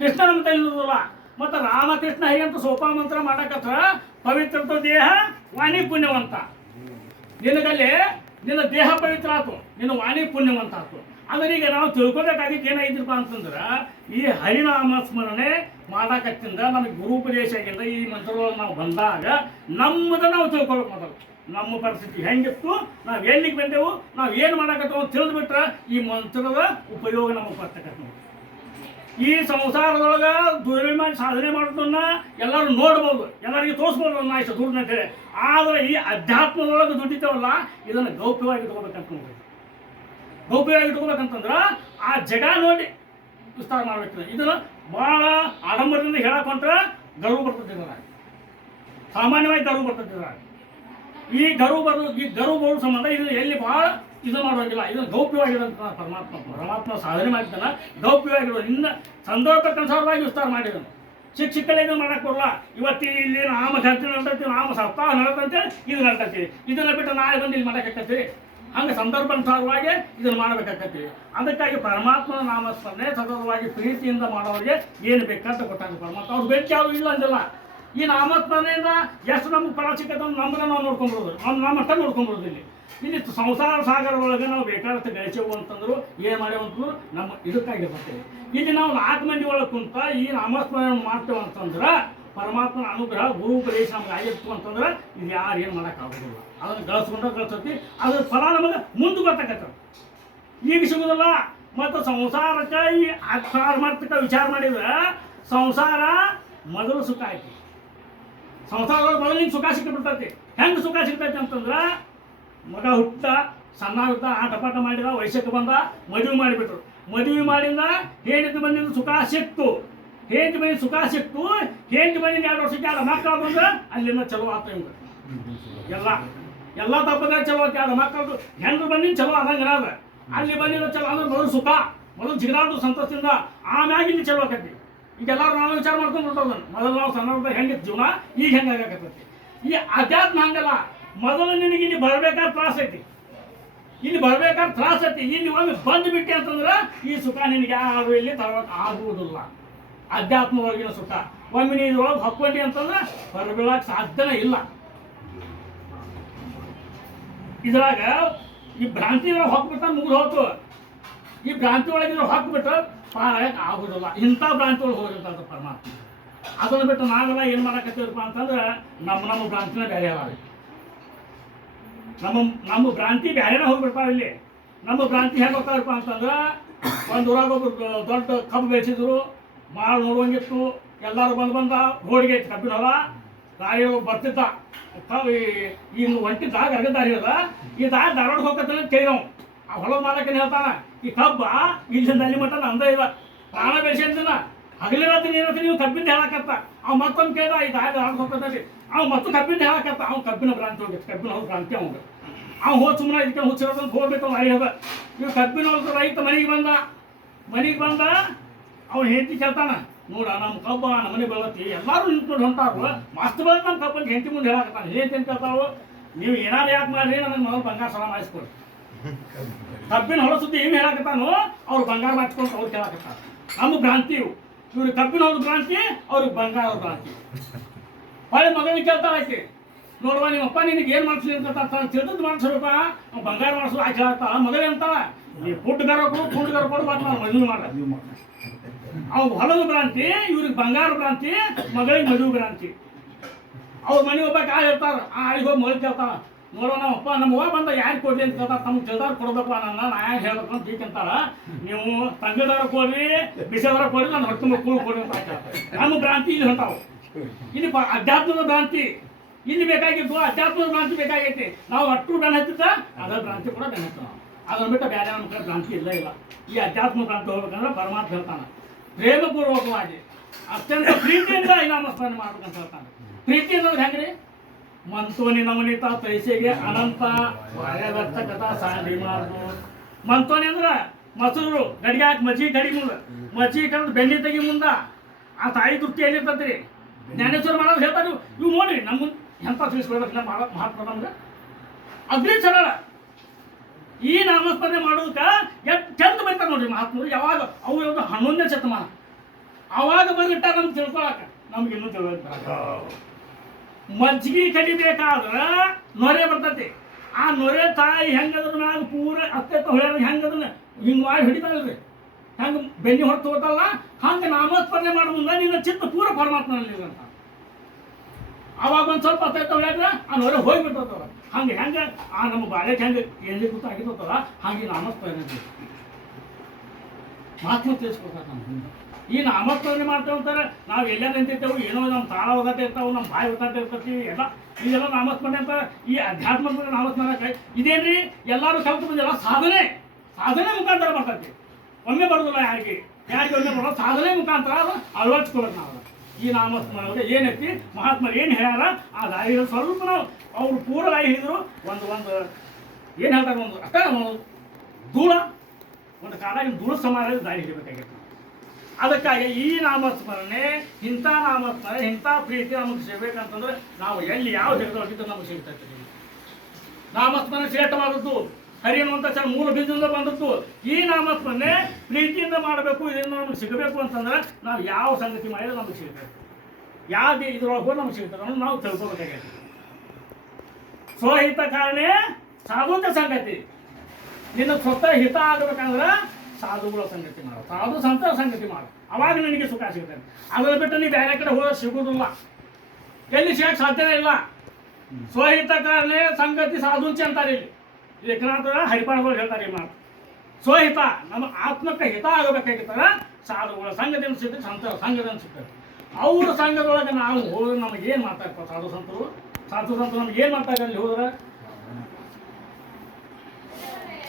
ಕೃಷ್ಣ ಅಂತ ಇಲ್ಲದಲ್ಲ. ಮತ್ತು ರಾಮಕೃಷ್ಣ ಹರಿ ಅಂತ ಸೋಪಾನ ಮಂತ್ರ ಮಾಡಕತ್ರ ಪವಿತ್ರತ ದೇಹ ವಾಣಿ ಪುಣ್ಯವಂತ. ನಿನಗಲ್ಲಿ ನಿನ್ನ ದೇಹ ಪವಿತ್ರ ಆಯ್ತು, ನಿನ್ನ ವಾಣಿ ಪುಣ್ಯವಂತ ಆಯ್ತು. ಅಂದ್ರೆ ಈಗ ನಾವು ತಿಳ್ಕೊಬೇಕಾಗಿತ್ತು ಏನಾಗಿದ್ರಪ್ಪ ಅಂತಂದ್ರೆ ಈ ಹರಿನಾಮ ಸ್ಮರಣೆ ಮಾಡಕತ್ತಿಂದ ನಮಗೆ ಗುರುಪದೇಶದಿಂದ ಈ ಮಂತ್ರದೊಳಗೆ ನಾವು ಬಂದಾಗ ನಮ್ಮದು ನಾವು ತಿಳ್ಕೊಬೇಕು. ಮೊದಲು ನಮ್ಮ ಪರಿಸ್ಥಿತಿ ಹೆಂಗಿತ್ತು, ನಾವು ಎಲ್ಲಿಗೆ ಬಂದೆವು, ನಾವು ಏನು ಮಾಡಕತ್ತೇವೆ ಅಂತ ತಿಳಿದ್ಬಿಟ್ರೆ ಈ ಮಂತ್ರದ ಉಪಯೋಗ ನಮಗೆ ಬರ್ತಕ್ಕಂಥ. ಈ ಸಂಸಾರದೊಳಗೆ ದುರ್ವಿಮಾನ ಸಾಧನೆ ಮಾಡೋದನ್ನ ಎಲ್ಲರೂ ನೋಡ್ಬೋದು, ಎಲ್ಲರಿಗೆ ತೋರಿಸ್ಬೋದು ಅನ್ನೋ ಇಷ್ಟ ದುಡ್ಡು ಅಂತೇಳಿ. ಆದರೆ ಈ ಅಧ್ಯಾತ್ಮದೊಳಗೆ ದುಡ್ಡಿತೇವಲ್ಲ ಇದನ್ನು ಗೌಪ್ಯವಾಗಿ ಇಟ್ಕೋಬೇಕಂತ ನೋಡ್ರಿ. ಗೌಪ್ಯವಾಗಿ ಇಟ್ಕೋಬೇಕಂತಂದ್ರೆ ಆ ಜಗ ನೋಡಿ ವಿಸ್ತಾರ ಮಾಡ್ಬೇಕು. ಇದನ್ನು ಭಾಳ ಆಡಂಬರದಿಂದ ಹೇಳಕೊಂಡ್ರೆ ಗರ್ವ ಬರ್ತದೆ, ಸಾಮಾನ್ಯವಾಗಿ ಗರ್ವ ಬರ್ತದೆ. ಈ ಗರ್ವ ಬರೋ ಸಂಬಂಧ ಇದನ್ನು ಎಲ್ಲಿ ಭಾಳ ಇದು ಮಾಡೋಂಗಿಲ್ಲ. ಇದನ್ನು ಗೌಪ್ಯವಾಗಿರೋಂಥ ಪರಮಾತ್ಮ ಸಾಧನೆ ಮಾಡಿದ್ದಾನೆ. ಗೌಪ್ಯವಾಗಿರೋದು ಇನ್ನು ಸಂದರ್ಭಕ್ಕನುಸಾರವಾಗಿ ವಿಸ್ತಾರ ಮಾಡಿದನು. ಚಿಕ್ಕಲೆ ಇದು ಮಾಡಕ್ಕೆ ಬರಲ್ಲ. ಇವತ್ತು ಇಲ್ಲಿ ನಾಮ ಘಂಟೆ ನಡ್ತೈತಿ, ನಾಮ ಸಪ್ತಾಹ ನಡ್ತಂತೆ, ಇದು ನಡ್ತೈತಿ. ಇದನ್ನು ಬಿಟ್ಟು ನಾಳೆ ಬಂದು ಇಲ್ಲಿ ಮಾಡೋಕ್ಕಾಕತ್ತಿ. ಹಂಗೆ ಸಂದರ್ಭಾನುಸಾರವಾಗಿ ಇದನ್ನು ಮಾಡಬೇಕಾಕತ್ತಿ. ಅದಕ್ಕಾಗಿ ಪರಮಾತ್ಮನ ನಾಮಸ್ಮರಣೆ ಸತತವಾಗಿ ಪ್ರೀತಿಯಿಂದ ಮಾಡೋರಿಗೆ ಏನು ಬೇಕಂತ ಗೊತ್ತಾಗುತ್ತೆ ಪರಮಾತ್ಮ. ಅವ್ರು ಬೇಕು ಯಾರು ಇಲ್ಲ ಅಂದಿಲ್ಲ. ಈ ನಾಮಸ್ಮರಣೆಯಿಂದ ಎಷ್ಟು ನಮ್ಗೆ ಫಲ ಸಿಕ್ಕತ್ತೆ ನಮ್ಮನ್ನ ನಾವು ನೋಡ್ಕೊಂಡ್ಬರೋದು, ನಮ್ಮಷ್ಟ ನೋಡ್ಕೊಂಡ್ಬರೋದು. ಇಲ್ಲಿ ಸಂಸಾರ ಸಾಗರದೊಳಗೆ ನಾವು ಬೇಕಾದಷ್ಟು ಗಳಿಸೇವು ಅಂತಂದ್ರು ಏನು ಮಾಡ್ಯವು ಅಂತಂದ್ರು ನಮ್ಮ ಇದಕ್ಕಾಗಿರ್ತೇವೆ. ಇಲ್ಲಿ ನಾವು 4 ಮಂದಿ ಒಳಗೆ ಕುಂತ ಈ ನಾಮಸ್ಮರಣೆ ಮಾಡ್ತೇವೆ ಅಂತಂದ್ರೆ ಪರಮಾತ್ಮನ ಅನುಗ್ರಹ ಗುರುಪದೇಶ ನಮ್ಗೆ ಆಗಿತ್ತು ಅಂತಂದ್ರೆ ಇದು ಯಾರು ಏನು ಮಾಡೋಕ್ಕಾಗೋದಿಲ್ಲ. ಅದನ್ನು ಗಳಿಸ್ತಿ ಅದ್ರ ಫಲ ನಮಗೆ ಮುಂದೆ ಬರ್ತಕ್ಕಂಥ ಈಗ ಸಿಗೋದಿಲ್ಲ. ಮತ್ತು ಸಂಸಾರಕ್ಕೆ ಈ ಪಾರಮಾರ್ಥಿಕ ವಿಚಾರ ಮಾಡಿದ್ರೆ ಸಂಸಾರ ಮೊದಲು ಸುಖ ಆಯ್ತು. ಸಂಸಾರದೊಳಗೆ ಮೊದಲು ನಿಂಗೆ ಸುಖ ಸಿಕ್ಕಿಬಿಡ್ತೈತಿ. ಹೆಂಗೆ ಸುಖ ಸಿಗ್ತೈತಿ ಅಂತಂದ್ರೆ ಮಗ ಹುಟ್ಟ ಸಣ್ಣ ಹುಟ್ಟ ಆಟಪಾಠ ಮಾಡಿದ, ವಯಸ್ಸಕ್ಕೆ ಬಂದ, ಮದುವೆ ಮಾಡಿಬಿಟ್ರು. ಮದುವೆ ಮಾಡಿಂದ ಹೆಂಡತಿ ಬಂದಿದ್ದು ಸುಖ ಸಿಕ್ತು. ಹೆಂಡತಿ ಬಂದಿದ್ದು ಸುಖ ಸಿಕ್ತು. ಹೆಂಡತಿ ಬಂದಿದ್ದು 2 ವರ್ಷಕ್ಕೆ 2 ಮಕ್ಕಳು ಬಂದ್ರೆ ಅಲ್ಲಿಂದ ಚಲೋ ಆತ. ಹಿಂಗೆ ಎಲ್ಲ ತಪ್ಪದ ಚಲೋ ಆತ. 2 ಮಕ್ಕಳು ಹೆಂಡ್ರು ಬಂದಿದ್ದು ಚಲೋ ಆದಂಗೆ ಅದ. ಅಲ್ಲಿ ಬಂದಿದ್ದು ಚಲೋ ಅಂದ್ರೆ ಮೊದಲು ಸುಖ, ಮೊದಲು ಜಿಗದಾಡು ಸಂತೋಷದಿಂದ, ಆಮ್ಯಾಗ ಇಲ್ಲಿ ಚಲೋ ಆಕತಿ. ಈಗ ಎಲ್ಲರೂ ನಾವು ವಿಚಾರ ಮಾಡ್ಕೊಂಡು ಬಿಡ್ತದ. ಮೊದಲು ನಾವು ಸಣ್ಣದ ಹೆಂಗಿತ್ತು ಜೀವನ, ಈಗ ಹೆಂಗೆ ಆಗಾಕತ್ತೈತಿ. ಈ ಅಧ್ಯಾತ್ಮ ಹಂಗಲ್ಲ. ಮೊದಲು ನಿನಗೆ ಇಲ್ಲಿ ಬರ್ಬೇಕಾದ್ರೆ ತ್ರಾಸ ಐತಿ, ಇಲ್ಲಿ ಬರ್ಬೇಕಾದ್ರೆ ತ್ರಾಸ ಐತಿ. ಇಲ್ಲಿ ಒಮ್ಮೆ ಬಂದುಬಿಟ್ಟೆ ಅಂತಂದ್ರೆ ಈ ಸುಖ ನಿನಗೆ ಯಾರು ಇಲ್ಲಿ ತರೋಕೆ ಆಗುವುದಿಲ್ಲ. ಅಧ್ಯಾತ್ಮದೊಳಗಿನ ಸುಖ ಒಮ್ಮೆ ನೀನು ಇದ್ರೊಳಗೆ ಹೊಕ್ಕೊಂಡಿ ಅಂತಂದ್ರೆ ಬರಬೀಳಕ್ಕೆ ಸಾಧ್ಯನೇ ಇಲ್ಲ. ಇದ್ರಾಗ ಈ ಭ್ರಾಂತಿ ಒಳಗೆ ಹೊಕ್ಬಿಟ್ಟ ಮುಗಿದು ಹೋತು. ಈ ಭ್ರಾಂತಿ ಒಳಗಿನ ಹೊಕ್ಬಿಟ್ರೆ ಪಾರಾಯಕ್ಕೆ ಆಗೋದಿಲ್ಲ. ಇಂಥ ಭ್ರಾಂತಿ ಒಳಗೆ ಹೋಗಿರ್ತಂತ ಪರಮಾತ್ಮ. ಅದನ್ನು ಬಿಟ್ಟು ನಾವೆಲ್ಲ ಏನು ಮಾಡಕತ್ತೀವಪ್ಪ ಅಂತಂದ್ರೆ ನಮ್ಮ ಭ್ರಾಂತಿನ ಬೇರೆ ಅಲ್ಲ. ನಮ್ಮ ಭ್ರಾಂತಿ ಬೇರೆನೇ ಹೋಗ್ಬಿಡ್ತಾವೆ. ಇಲ್ಲಿ ನಮ್ಮ ಭ್ರಾಂತಿ ಹೇಗೆ ಹೋಗ್ತಾರಪ್ಪ ಅಂತಂದ್ರೆ ಒಂದು ಊರಾಗ ಒಬ್ರು ದೊಡ್ಡ ಕಬ್ಬು ಬೆಳೆಸಿದ್ರು, ಭಾಳ ನೋಡುವಂಗಿತ್ತು. ಎಲ್ಲರೂ ಬಂದ ರೋಡಿಗೆ ಕಬ್ಬಿನ ಹೊಲ ದಾರಿ ಬರ್ತಿದ್ದ. ಈಗ ಹೊಂಟಿದ್ದ ಗರ್ಗ ದಾರಿ ಅದ. ಈ ದಾರಿ ಧಾರವಾಡ ಹೋಗತ್ತಲ್ಲ ಕೇಳಿದವು. ಆ ಹೊಲದ ಮಾಲಕನ ಹೇಳ್ತಾನ, ಈ ಕಬ್ಬ ಇಲ್ಲಿಂದ ಅಲ್ಲಿ ಮಟ್ಟ ಅಂದ ಇಲ್ಲ, ಪ್ರಾಣ ಬೆಳೆಸಿದ್ದಿನ ಹಗಲಿರತ್ತೆ ನೀರತ್ತೆ ನೀವು ಕಬ್ಬಿಂದ ಹೇಳಕತ್ತ. ಅವ್ ಮತ್ತೊಂದು ಕೇಳ್ದ, ಈ ದಾರಿ ಧಾರವಾಡ ಹೋಗತ್ತಲ್ಲಿ ಅವ್ನು ಮತ್ತು ಕಬ್ಬಿಂದ ಹೇಳಕತ್ತ. ಅವ್ನು ಕಬ್ಬಿನ ಭ್ರಾಂತಿ ಹೋಗಿತ್ತು, ಕಬ್ಬಿನ ಹೊಲ ಭ್ರಾಂತಿ ಅವ್ನು. ಅವ್ನು ಹೋದ ಸುಮ್ಮನೆ ಇದಕ್ಕೆ ಹುಚ್ಚಿರೋದಂತ ಹೋಗ್ಬೇಕು ದಾರಿ ಅದ. ಇವ್ ಕಬ್ಬಿನ ಹೊಲದ ರೈತ ಮನೆಗೆ ಬಂದ ಅವ್ನು ಹೆಂಡತಿ ಕೇಳ್ತಾನ, ನೋಡ ನಮ್ಮ ಕಬ್ಬ ನಮ್ಮ ಮನೆ ಬೆಳತಿ ಎಲ್ಲರೂ ನಿಂತ್ಕೊಂಡು ಹೊಂಟಾರು, ಮಸ್ತ್ ಬೆಳತ್ ನಮ್ಮ ಕಬ್ಬಲ್ಲಿ ಹೆಂಡತಿ ಮುಂದೆ ಹೇಳಕತ್ತಾನ. ಹೆಂಡತಿ ಅಂತ ಕೇಳ್ತಾವು, ನೀವು ಏನಾದ್ರು ಯಾಕೆ ಮಾಡ್ರಿ, ನನಗೆ ಮೊದಲು ಬಂಗಾರ ಸಲ ಮಾಡಿಸ್ಕೊಡಿ. ಕಬ್ಬಿನ ಹೊಲ ಸುದ್ದಿ ಏನು ಹೇಳಕತ್ತಾನು, ಅವ್ರು ಬಂಗಾರ ಮಾಡಿಸ್ಕೊಂಡು ಅವ್ರು ಕೇಳಕತ್ತಾರ. ನಮ್ಮ ಭ್ರಾಂತಿ ಇವ್ರಿಗೆ ಕಬ್ಬಿನ ಹೊಲದ ಭ್ರಾಂತಿ, ಅವ್ರಿಗೆ ಬಂಗಾರ ಭ್ರಾಂತಿ. ಹೊಳೆ ಮಗನಿಗೆ ಕೇಳ್ತಾ ಆಯ್ತು, ನೋಡುವ ನಿಮ್ಮಪ್ಪ ನಿನಗೆ ಏನು ಮಾಡಿಸ್ಲಿ ಅಂತ ತಿಳಿದು ಮಾಡಿಸ್ರಪ್ಪ, ನಾವು ಬಂಗಾರ ಮಾಡಿಸೋದು ಆಯ್ತು ಹೇಳ್ತಾ. ಮಗಳೇ ಅಂತಾಳ, ಈ ಪುಟ್ಟಗಾರ ಕೊಡು ಬಂದು ನಾವು ಮದುವೆ ಮಾಡ. ಅವ್ರು ಹೊಲದ ಭ್ರಾಂತಿ, ಇವ್ರಿಗೆ ಬಂಗಾರ ಭ್ರಾಂತಿ, ಮಗಳಿಗೆ ಮದುವೆ ಭ್ರಾಂತಿ. ಅವ್ರ ಮನೆ ಒಬ್ಬಕ್ಕೆ ಆಳು ಇರ್ತಾರ, ಆ ಆಳಿಗೆ ಹೋಗಿ ಮಗಳು ಕೇಳ್ತಾರ, ನೋಡೋ ನಮ್ಮಪ್ಪ ನಮ್ಮ ಅವ್ವ ಬಂದ ಯಾರು ಕೊಡ್ಲಿ ಅಂತ ಕೇಳ್ತಾರೆ. ತಮ್ಗೆ ತಿಳಿದಾರ ಕೊಡ್ಬೇಕು ನನ್ನ ನಾ ಯಾರು ಹೇಳ್ಬೇಕು ಅಂತ ಬೀಕಂತಾರ. ನೀವು ತಂಗದಾರ ಕೊಡ್ರಿ, ಬಿಸಿದಾರ ಕೊಡ್ರಿ, ನಾನು ಹೊಟ್ಟೆ ಕೂಳು ಕೊಡ್ರಿ ಅಂತ ಹಾಕ್ತಾರೆ. ನಮ್ಮ ಭ್ರಾಂತಿ ಇಲ್ಲಿ ಹೊಂಟಾವು. ಇಲ್ಲಿ ಅಧ್ಯಾತ್ಮದ ಭ್ರಾಂತಿ ಇಲ್ಲಿ ಬೇಕಾಗಿತ್ತು, ಅಧ್ಯಾತ್ಮದ ಭ್ರಾಂತಿ ಬೇಕಾಗೈತಿ. ನಾವು ಅಟ್ಟು ಬೆನ್ನ ಹತ್ತಿದ್ದ ಅದರ ಭ್ರಾಂತಿ ಕೂಡ ಬೆನ್ನ ಹತ್ತ. ನಾವು ಅದನ್ನು ಬಿಟ್ಟು ಬೇರೆ ನಮ್ಮ ಕಡೆ ಭ್ರಾಂತಿ ಇಲ್ಲ. ಈ ಅಧ್ಯಾತ್ಮ ಭ್ರಾಂತಿ ಹೋಗ್ಬೇಕಂದ್ರೆ ಪರಮಾತ್ಮ ಹೇಳ್ತಾನೆ, ಪ್ರೇಮಪೂರ್ವಕವಾಗಿ ಅತ್ಯಂತ ಪ್ರೀತಿಯಿಂದ ಈ ನಾಮಸ್ಮರಣೆ ಮಾಡ್ಬೇಕಂತ ಹೇಳ್ತಾನೆ. ಪ್ರೀತಿ ಅನ್ನೋದು ಹೆಂಗ್ರಿ, ಮಂತೋನಿ ನವನಿತ ತೈಸೆಗೆ ಅನಂತ ವ್ಯರ್ಥ ಕಥಾ ಸಾಧಿ ಮಾಡು. ಮಂತೋನಿ ಅಂದ್ರೆ ಮೊಸರು ಗಡಿಗೆ ಹಾಕಿ ಮಜ್ಜಿಗೆ ಕಡಿ ಮುಂದೆ ಮಜ್ಜಿಗೆ ಕಡಿದು ಬೆಣ್ಣೆ ತೆಗಿ ಮುಂದೆ ಆ ತಾಯಿ ದೃಷ್ಟಿ ಎಲ್ಲಿರ್ತೈತಿ ರೀ ಜ್ಞಾನೇಶ್ವರ ಮಾಡೋದು ಹೇಳ್ತಾರೆ ಇವು ನೋಡ್ರಿ ನಮ್ಮ ಎಂಥ ತಿಳಿಸ್ಕೊಳ್ಬೇಕು ನಮ್ಮ ಮಹಾತ್ಮ ನಮ್ಗೆ ಅಗ್ರಿ ಸರಳ ಈ ನಾಮಸ್ಮರಣೆ ಮಾಡೋದಕ್ಕೆ ಎಷ್ಟು ಚಂದ ಬೈತಾರೆ ನೋಡ್ರಿ ಮಹಾತ್ಮರು ಯಾವಾಗ ಅವು ಯಾವುದು 11ನೇ ಶತಮಾನ ಅವಾಗ ಬಂದಿಟ್ಟ ನಮ್ಗೆ ತಿಳ್ಕೊಳಕ ನಮ್ಗೆ ಇನ್ನೂ ತಿಳ್ಕೊಳಕ ಮಜ್ಜಿಗೆ ಕಡಿಬೇಕಾದ್ರೆ ನೊರೆ ಬರ್ತೈತಿ ಆ ನೊರೆ ತಾಯಿ ಹೆಂಗದ್ರ ಮ್ಯಾಗ ಪೂರ ಅತ್ತೆ ಹೊಳ್ಯಾಗ ಹೆಂಗದನ್ನ ಹಿಂಗೆ ಮಾಡಿ ಹಿಡಿತಾಳಲ್ರಿ ಹೆಂಗೆ ಬೆನ್ನಿ ಹೊರತು ತಗೋತಾಳ ಹಂಗೆ ನಾಮಸ್ಮರಣೆ ಮಾಡೋದ್ರಿಂದ ನಿನ್ನ ಚಿತ್ತ ಪೂರ ಪರಮಾತ್ಮನಲ್ಲಿ ಅಂತ ಅವಾಗ ಒಂದು ಸ್ವಲ್ಪ ಅತ್ತೆ ಹೊಳ್ಯಾಗ ಆ ನೊರೆ ಹೋಗಿಬಿಟ್ಟವ ಹಂಗೆ ಹೆಂಗೆ ಆ ನಮ್ಮ ಬಾಲ್ಯಕ್ಕೆ ಹೆಂಗೆ ಎಲ್ಲಿ ಕೂತ ಆಗಿರ್ತಲ್ಲ ಹಾಗೆ ನಾಮಸ್ಮರಣೆ ಮಹಾತ್ಮ ತಿಳಿಸ್ಕೊಡ್ತಾರೆ ನಮ್ಮ ಈ ನಾಮಸ್ಮರಣೆ ಮಾಡ್ತೇವೆ ಅಂತಾರೆ ನಾವು ಎಲ್ಲೇ ನಿಂತಿರ್ತೇವೆ ಏನೋ ನಮ್ಮ ತಾಳ ಓದಾಟ ಇರ್ತಾವೆ ನಮ್ಮ ಬಾಯಿ ಓದಾಟ ಇರ್ತೈತಿ ಎಲ್ಲ ಇದೆಲ್ಲ ನಾಮಸ್ಮರಣೆ ಅಂತ ಈ ಅಧ್ಯಾತ್ಮದ ನಾಮಸ್ಮರಣೆ ಇದೇನ್ರಿ ಎಲ್ಲರೂ ಕಲ್ತು ಬಂದಿಲ್ಲ ಸಾಧನೆ ಮುಖಾಂತರ ಬರ್ತೈತಿ ಒಮ್ಮೆ ಬರೋದಿಲ್ಲ ಯಾರಿಗೆ ಒಮ್ಮೆ ಬರೋದು ಸಾಧನೆ ಮುಖಾಂತರ ಅದು ಅಳವಡಿಸ್ಕೊಬೇಕು ನಾವು ಈ ನಾಮಸ್ಮರಣೆ ಏನೈತಿ ಮಹಾತ್ಮರು ಏನು ಹೇಳ್ಯಾರ ಆ ದಾರಿ ಸ್ವಲ್ಪ ನಾವು ಅವ್ರು ಪೂರ ದಾರಿ ಹಿಡಿದ್ರು ಒಂದು ಏನು ಹೇಳ್ತಾರೆ ಒಂದು ಅಷ್ಟ ಧೂಳ ಒಂದು ಕಾಲಾಗಿನ ಧೂಳ ಸಮಾಜ ದಾರಿ ಹಿಡಿಬೇಕಾಗಿತ್ತು ಅದಕ್ಕಾಗಿ ಈ ನಾಮಸ್ಮರಣೆ ಇಂಥ ನಾಮಸ್ಮರಣೆ ಇಂಥ ಪ್ರೀತಿ ನಮಗೆ ಸಿಗಬೇಕಂತಂದ್ರೆ ನಾವು ಎಲ್ಲಿ ಯಾವ ಜಗದೊಳಗಿದ್ದು ನಮಗೆ ಸಿಗ್ತೈತೆ ನಾಮಸ್ಮರಣೆ ಶ್ರೇಷ್ಠವಾದದ್ದು ಹರಿ ಅನ್ನುವಂಥ ಮೂಲ ಬೀಜದಿಂದ ಬಂದದ್ದು ಈ ನಾಮಸ್ಮರಣೆ ಪ್ರೀತಿಯಿಂದ ಮಾಡಬೇಕು ಇದರಿಂದ ನಮಗೆ ಸಿಗಬೇಕು ಅಂತಂದ್ರೆ ನಾವು ಯಾವ ಸಂಗತಿ ಮಾಡಿದ್ರೆ ನಮಗೆ ಸಿಗಬೇಕು ಯಾವ ಇದ್ರೊಳಗೆ ಹೋಗಿ ನಮಗೆ ಸಿಗ್ತದೆ ಅನ್ನೋದು ನಾವು ತಿಳ್ಕೊಬೇಕಾಗೈತಿ ಸ್ವಹಿತ ಕಾರಣೇ ಸಾಧುತ ಸಂಗತಿ ನಿನ್ನ ಸ್ವತಃ ಹಿತ ಆಗಬೇಕಂದ್ರೆ ಸಾಧುಗಳ ಸಂಗತಿ ಮಾಡು ಸಾಧು ಸಂತರ ಸಂಗತಿ ಮಾಡು ಅವಾಗ ನಿನಗೆ ಸುಖ ಸಿಗ್ತದೆ ಅದನ್ನು ಬಿಟ್ಟು ನೀವು ಬೇರೆ ಕಡೆ ಹೋದ್ರೆ ಸಿಗುವುದಿಲ್ಲ ಎಲ್ಲಿ ಸಿಗಕ್ಕೆ ಸಾಧ್ಯನೇ ಇಲ್ಲ ಸ್ವಹಿತ ಕಾರಣೇ ಸಂಗತಿ ಸಾಧುಂಚೆ ಅಂತಾರೆ ಇಲ್ಲಿ ಏಕನಾಥರ ಹರಿಪಾಠಗಳು ಹೇಳ್ತಾರೆ ಈ ಮಾತು ಸ್ವಹಿತ ನಮ್ಮ ಆತ್ಮಕ್ಕೆ ಹಿತ ಆಗಬೇಕಾಗಿತ್ತಾರೆ ಸಾಧುಗಳ ಸಂಘದಿಂದ ಸಿಗ್ತದೆ ಸಂತರ ಸಂಘದಿಂದ ಸಿಗ್ತದೆ ಅವ್ರ ಸಂಘದೊಳಗೆ ನಾವು ಹೋದ್ರೆ ನಮಗೆ ಏನು ಮಾತಾಡ್ತಾರೆ ಸಾಧು ಸಂತರು ನಮ್ಗೆ ಏನು ಮಾಡ್ತಾರೆ ಅಲ್ಲಿ ಹೋದ್ರೆ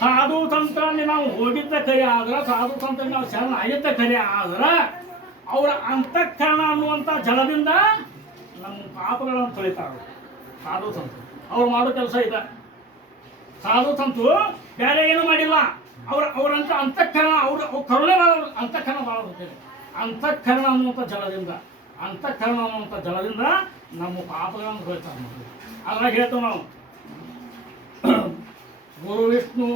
ಸಾಧು ಸಂತರಲ್ಲಿ ನಾವು ಹೋಗಿದ್ದ ಕರೆ ಆದ್ರೆ ಸಾಧು ಸಂತರಲ್ಲಿ ನಾವು ಶರಣ ಆಗಿದ್ದ ಕರೆ ಆದ್ರೆ ಅವರ ಅಂತಃಕರಣ ಅನ್ನುವಂಥ ಜಲದಿಂದ ನಮ್ಮ ಪಾಪಗಳನ್ನು ತೊಳಿತಾರೆ ಸಾಧು ಸಂತರು ಅವ್ರು ಮಾಡೋ ಕೆಲಸ ಇದೆ ಸಾಧು ಸಂತರು ಬೇರೆ ಏನೂ ಮಾಡಿಲ್ಲ ಅವರಂತ ಅಂತಃಕರಣ ಅವ್ರ ಕರುಣೆ ಮಾಡೋರು ಅಂತಃಕರಣ ಮಾಡೋದು ಅಂತಃಕರಣ ಅನ್ನುವಂಥ ಜಲದಿಂದ ನಮ್ಮ ಪಾಪಗಳನ್ನು ತೊಳಿತಾರೆ ಅದ್ರಾಗ ಹೇಳ್ತೇವೆ ನಾವು ಗುರು ವಿಷ್ಣು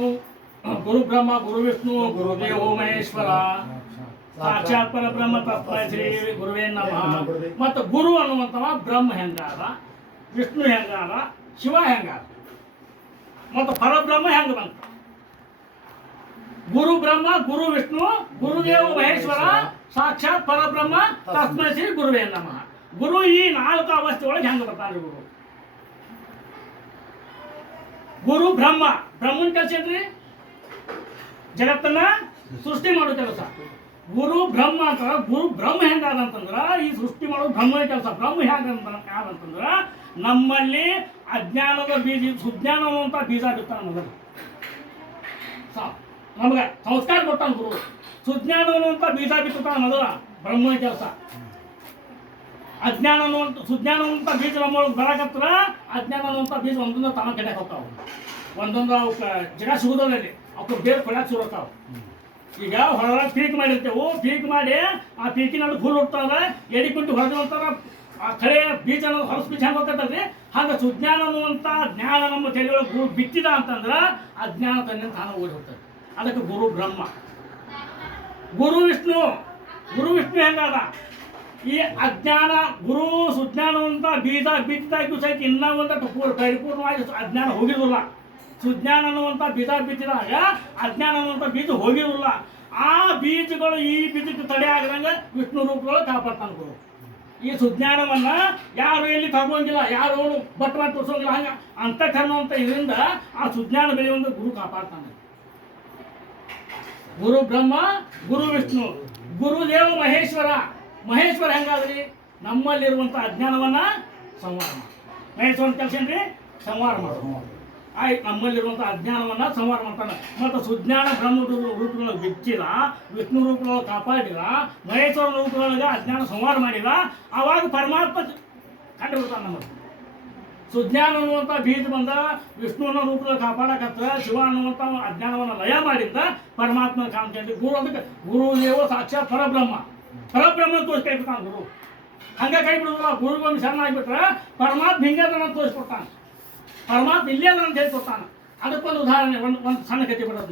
ಗುರು ಬ್ರಹ್ಮ ಗುರು ವಿಷ್ಣು ಗುರುದೇವೋ ಮಹೇಶ್ವರ ಸಾಕ್ಷಾತ್ ಪರಬ್ರಹ್ಮ ತಸ್ಮೈ ಶ್ರೀ ಗುರುವೇ ನಮಃ ಮತ್ತು ಗುರು ಅನ್ನುವಂಥವ ಬ್ರಹ್ಮ ಹೆಂಗಾದ ವಿಷ್ಣು ಹೆಂಗಾದ ಶಿವ ಹೆಂಗಾದ ಮತ್ತು ಪರಬ್ರಹ್ಮ ಹೆಂಗ ಬಂತ ಗುರು ಬ್ರಹ್ಮ ಗುರು ವಿಷ್ಣು ಗುರುದೇವ ಮಹೇಶ್ವರ ಸಾಕ್ಷಾತ್ ಪರಬ್ರಹ್ಮ ತಸ್ಮೈ ಶ್ರೀ ಗುರುವೇ ನಮಃ ಗುರು ಈ 4 ಅವಸ್ಥೆ ಒಳಗೆ ಹೆಂಗ ಬರ್ತಾರೆ ಗುರು ಬ್ರಹ್ಮನ ಕೆಲಸ ಏನ್ರಿ ಜಗತ್ತನ್ನ ಸೃಷ್ಟಿ ಮಾಡೋ ಕೆಲಸ ಗುರು ಬ್ರಹ್ಮ ಅಂತ ಗುರು ಬ್ರಹ್ಮ ಹೆಂಗಾದಂತಂದ್ರ ಈ ಸೃಷ್ಟಿ ಮಾಡೋದು ಬ್ರಹ್ಮನ ಕೆಲಸ ಬ್ರಹ್ಮ ಹೇಗಂತಂದ್ರ ನಮ್ಮಲ್ಲಿ ಅಜ್ಞಾನದ ಬೀಜ ಸುಜ್ಞಾನ ಅನ್ನುವಂಥ ಬೀಜ ಬಿಡ್ತಾನೆ ಮೊದಲು ನಮ್ಗೆ ಸಂಸ್ಕಾರ ಕೊಟ್ಟಾನ ಗುರು ಸುಜ್ಞಾನ ಅನ್ನುವಂಥ ಬೀಜ ಬಿತ್ತಾನ ಮೊದಲ ಬ್ರಹ್ಮನ ಕೆಲಸ ಅಜ್ಞಾನ ಅನ್ನುವಂಥ ಸುಜ್ಞಾನ ಅನ್ನುವಂಥ ಬೀಜ ನಮ್ಮೊಳಗೆ ಬರಕತ್ರ ಅಜ್ಞಾನ ಅನ್ನುವಂಥ ಬೀಜ ಒಂದೊಂದು ತಮ್ಮ ಕೆಡಕ್ಕೆ ಹೋಗ್ತಾವೆ ಒಂದೊಂದು ಅವಕ್ಕೆ ಜಗ ಸಿಗೋದಲ್ಲಿ ಅವಕ್ಕೆ ಬೇರೆ ಕೊಡಕ್ಕೆ ಸುರತ್ತಾವೆ ಈಗ ಹೊರಗೆ ಪೀಕ್ ಮಾಡಿರ್ತೇವೆ ಪೀಕ್ ಮಾಡಿ ಆ ಪೀಕಿನಲ್ಲಿ ಹುಲ್ಲು ಹುಡ್ತಾರೆ ಎಡಿಕೊಂಡು ಹೊರಗೆ ಹೋಗ್ತಾರ ಆ ಕಳೆ ಬೀಜ ಅನ್ನೋದು ಹೊಲಸು ಬೀಜ ಹೆಂಗೆ ಹೋಗ್ತೈತಲ್ರಿ ಹಾಗೆ ಸುಜ್ಞಾನ ಅನ್ನುವಂಥ ಜ್ಞಾನ ನಮ್ಮ ತಲೆಯೊಳಗೆ ಬಿತ್ತಿದ ಅಂತಂದ್ರೆ ಅಜ್ಞಾನ ತನ್ನಿಂದ ತಾನು ಓಡಿ ಹೋಗ್ತದೆ ಅದಕ್ಕೆ ಗುರು ಬ್ರಹ್ಮ ಗುರು ವಿಷ್ಣು ಹೆಂಗಾದ ಈ ಅಜ್ಞಾನ ಗುರು ಸುಜ್ಞಾನವಂತ ಬೀಜ ಬಿತ್ತಿದಾಗಿ ಸಹಿತ ಇನ್ನೂ ಒಂದು ಪರಿಪೂರ್ಣವಾಗಿ ಅಜ್ಞಾನ ಹೋಗಿರೋಲ್ಲ ಸುಜ್ಞಾನ ಅನ್ನುವಂಥ ಬೀಜ ಬಿತ್ತಿದಾಗ ಅಜ್ಞಾನ ಅನ್ನುವಂಥ ಬೀಜ ಹೋಗಿರೋಲ್ಲ ಆ ಬೀಜಗಳು ಈ ಬೀಜಕ್ಕೆ ತಡೆ ಆಗದಂಗೆ ವಿಷ್ಣು ರೂಪಗಳು ಕಾಪಾಡ್ತಾನೆ ಗುರು ಈ ಸುಜ್ಞಾನವನ್ನ ಯಾರು ಎಲ್ಲಿ ತಗೊಂಗಿಲ್ಲ ಯಾರು ಬಟ್ ತೋರಿಸೋಂಗಿಲ್ಲ ಹಂಗೆ ಅಂತಃಕರಣ ಅಂತ ಇದರಿಂದ ಆ ಸುಜ್ಞಾನ ಬೆಳೆಯುವಂಥ ಗುರು ಕಾಪಾಡ್ತಾನೆ ಗುರು ಬ್ರಹ್ಮ ಗುರು ವಿಷ್ಣು ಗುರುದೇವ ಮಹೇಶ್ವರ ಹೆಂಗಾದ್ರಿ ನಮ್ಮಲ್ಲಿರುವಂಥ ಅಜ್ಞಾನವನ್ನ ಸಂಹಾರ ಮಾಡಿ ಮಹೇಶ್ವರನ ಕೆಲಸ ಏನ್ರಿ ಸಂಹಾರ ಮಾಡೋದು ಆಯ್ತು ನಮ್ಮಲ್ಲಿರುವಂಥ ಅಜ್ಞಾನವನ್ನ ಸಂಹಾರ ಮಾಡ್ತಾನೆ ಮತ್ತು ಸುಜ್ಞಾನ ಬ್ರಹ್ಮ ರೂಪದೊಳಗೆ ಬಿಚ್ಚಿದ ವಿಷ್ಣು ರೂಪದೊಳಗೆ ಕಾಪಾಡಿದ ಮಹೇಶ್ವರನ ರೂಪದೊಳಗೆ ಅಜ್ಞಾನ ಸಂಹಾರ ಮಾಡಿದ ಆವಾಗ ಪರಮಾತ್ಮ ಕಂಡು ಬಿಡ್ತಾನೆ ನಮ್ಮಲ್ಲಿ ಸುಜ್ಞಾನ ಅನ್ನುವಂಥ ಬೀಜ ಬಂದ ವಿಷ್ಣುವಿನ ರೂಪದಲ್ಲಿ ಕಾಪಾಡಕತ್ರ ಶಿವ ಅನ್ನುವಂಥ ಅಜ್ಞಾನವನ್ನು ಲಯ ಮಾಡಿದ್ದ ಪರಮಾತ್ಮನ ಕಾಣ್ತೇನೆ. ಗುರು ಅದಕ್ಕೆ ಗುರುದೇವ ಸಾಕ್ಷಾತ್ ಪರಬ್ರಹ್ಮ ತೋರಿಸ್ತಾ ಗುರು. ಹಂಗೆ ಕೈ ಬಿಡುದಿಲ್ಲ. ಗುರುಗೊಂದು ಶರಣಾಗಿಬಿಟ್ರೆ ಪರಮಾತ್ಮ ಹಿಂಗೆ ಅದನ್ನು ತೋರಿಸ್ಕೊಡ್ತಾನೆ. ಪರಮಾತ್ಮ ಇಲ್ಲೇ ಅದನ್ನು ಹೇಳ್ಕೊಡ್ತಾನೆ. ಅದಕ್ಕೊಂದು ಉದಾಹರಣೆ, ಒಂದು ಸಣ್ಣ ಕಥೆ ಬಿಡೋದು.